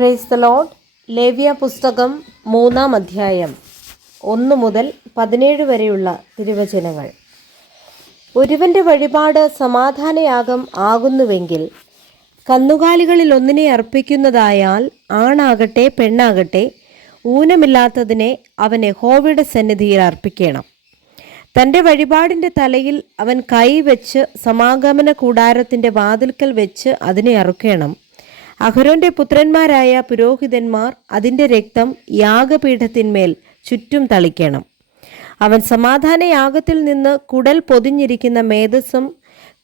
Praise the Lord. ലേവ്യ പുസ്തകം 3-ാം അധ്യായം 1 മുതൽ 17 വരെയുള്ള തിരുവചനങ്ങൾ. ഒരുവന്റെ വഴിപാട് സമാധാനയാഗം ആകുന്നുവെങ്കിൽ കന്നുകാലികളിൽ ഒന്നിനെ അർപ്പിക്കുന്നതായാൽ ആണാകട്ടെ പെണ്ണാകട്ടെ ഊനമില്ലാത്തതിനെ അവൻ യഹോവയുടെ സന്നിധിയിൽ അർപ്പിക്കണം. തൻ്റെ വഴിപാടിൻ്റെ തലയിൽ അവൻ കൈവച്ച് സമാഗമന കൂടാരത്തിൻ്റെ വാതിൽക്കൽ വെച്ച് അതിനെ അറുക്കണം. അഹരോന്റെ പുത്രന്മാരായ പുരോഹിതന്മാർ അതിൻ്റെ രക്തം യാഗപീഠത്തിന്മേൽ ചുറ്റും തളിക്കണം. അവൻ സമാധാനയാഗത്തിൽ നിന്ന് കുടൽ പൊതിഞ്ഞിരിക്കുന്ന മേധസ്സും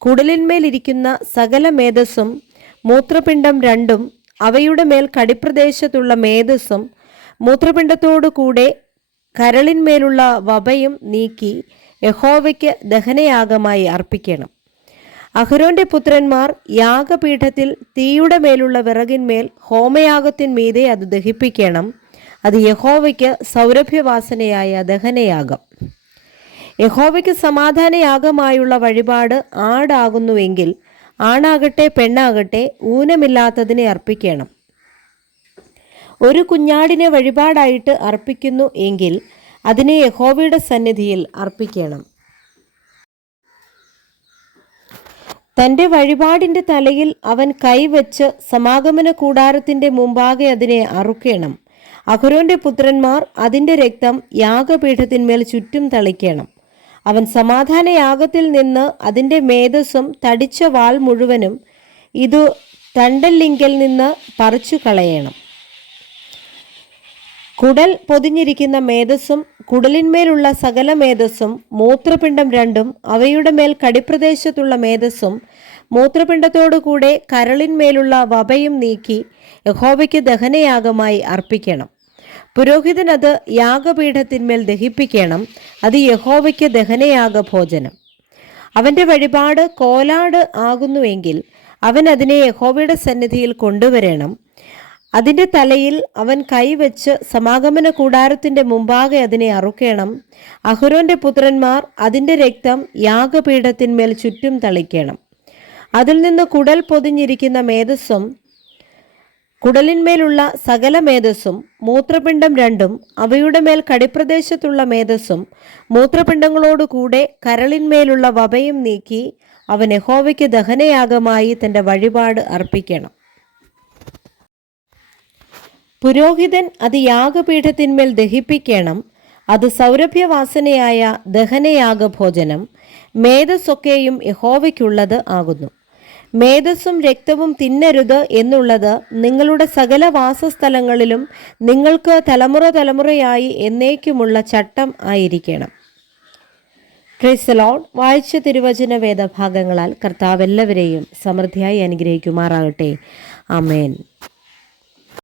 കുടലിന്മേലിരിക്കുന്ന സകല മേധസ്സും മൂത്രപിണ്ഡം രണ്ടും അവയുടെ മേൽ കടിപ്രദേശത്തുള്ള മേധസ്സും മൂത്രപിണ്ഡത്തോടു കൂടെ കരളിന്മേലുള്ള വപയും നീക്കി യഹോവയ്ക്ക് ദഹനയാഗമായി അർപ്പിക്കണം. അഹരോന്റെ പുത്രന്മാർ യാഗപീഠത്തിൽ തീയുടെ മേലുള്ള വിറകിന്മേൽ ഹോമയാഗത്തിന്മീതെ അത് ദഹിപ്പിക്കണം. അത് യഹോവയ്ക്ക് സൗരഭ്യവാസനയായ ദഹനയാഗം. യഹോവയ്ക്ക് സമാധാനയാഗമായുള്ള വഴിപാട് ആടാകുന്നുവെങ്കിൽ ആണാകട്ടെ പെണ്ണാകട്ടെ ഊനമില്ലാത്തതിനെ അർപ്പിക്കണം. ഒരു കുഞ്ഞാടിനെ വഴിപാടായിട്ട് അർപ്പിക്കുന്നു എങ്കിൽ അതിനെ യഹോവയുടെ സന്നിധിയിൽ അർപ്പിക്കണം. തൻ്റെ വഴിപാടിൻ്റെ തലയിൽ അവൻ കൈവച്ച് സമാഗമന കൂടാരത്തിൻ്റെ മുമ്പാകെ അതിനെ അറുക്കണം. അഹരോന്റെ പുത്രന്മാർ അതിൻ്റെ രക്തം യാഗപീഠത്തിന്മേൽ ചുറ്റും തളിക്കണം. അവൻ സമാധാനയാഗത്തിൽ നിന്ന് അതിൻ്റെ മേധസ്സും തടിച്ച വാൽ മുഴുവനും ഇതു തണ്ടല്ലിങ്കൽ നിന്ന് പറിച്ചു കളയണം. കുടൽ പൊതിഞ്ഞിരിക്കുന്ന മേധസ്സും കുടലിന്മേലുള്ള സകല മേധസ്സും മൂത്രപിണ്ഡം രണ്ടും അവയുടെ മേൽ കടിപ്രദേശത്തുള്ള മേധസ്സും മൂത്രപിണ്ഡത്തോടു കൂടെ കരളിന്മേലുള്ള വപയും നീക്കി യഹോവയ്ക്ക് ദഹനയാഗമായി അർപ്പിക്കണം. പുരോഹിതൻ അത് യാഗപീഠത്തിന്മേൽ ദഹിപ്പിക്കണം. അത് യഹോവയ്ക്ക് ദഹനയാഗ ഭോജനം. അവൻ്റെ വഴിപാട് കോലാട് ആകുന്നുവെങ്കിൽ അവൻ അതിനെ യഹോവയുടെ സന്നിധിയിൽ കൊണ്ടുവരണം. അതിൻ്റെ തലയിൽ അവൻ കൈവച്ച് സമാഗമന കൂടാരത്തിൻ്റെ മുമ്പാകെ അതിനെ അറുക്കണം. അഹരോന്റെ പുത്രന്മാർ അതിൻ്റെ രക്തം യാഗപീഠത്തിന്മേൽ ചുറ്റും തളിക്കണം. അതിൽ നിന്ന് കുടൽ പൊതിഞ്ഞിരിക്കുന്ന മേധസ്സും കുടലിന്മേലുള്ള സകല മേധസ്സും മൂത്രപിണ്ഡം രണ്ടും അവയുടെ മേൽ കടിപ്രദേശത്തുള്ള മേധസ്സും മൂത്രപിണ്ഡങ്ങളോടുകൂടെ കരളിന്മേലുള്ള വപയും നീക്കി അവൻ യഹോവയ്ക്ക് ദഹനയാഗമായി തൻ്റെ വഴിപാട് അർപ്പിക്കണം. പുരോഹിതൻ അത് യാഗപീഠത്തിന്മേൽ ദഹിപ്പിക്കണം. അത് സൗരഭ്യവാസനയായ ദഹനയാഗഭോജനം. മേധസ്സൊക്കെയും യഹോവയ്ക്കുള്ളത് ആകുന്നു. മേധസ്സും രക്തവും തിന്നരുത് എന്നുള്ളത് നിങ്ങളുടെ സകല വാസസ്ഥലങ്ങളിലും നിങ്ങൾക്ക് തലമുറയായി എന്നേക്കുമുള്ള ചട്ടം ആയിരിക്കണം. Praise the Lord. വായിച്ച തിരുവചന വേദഭാഗങ്ങളാൽ കർത്താവ് എല്ലാവരെയും സമൃദ്ധിയായി അനുഗ്രഹിക്കുമാറാകട്ടെ. ആമേൻ.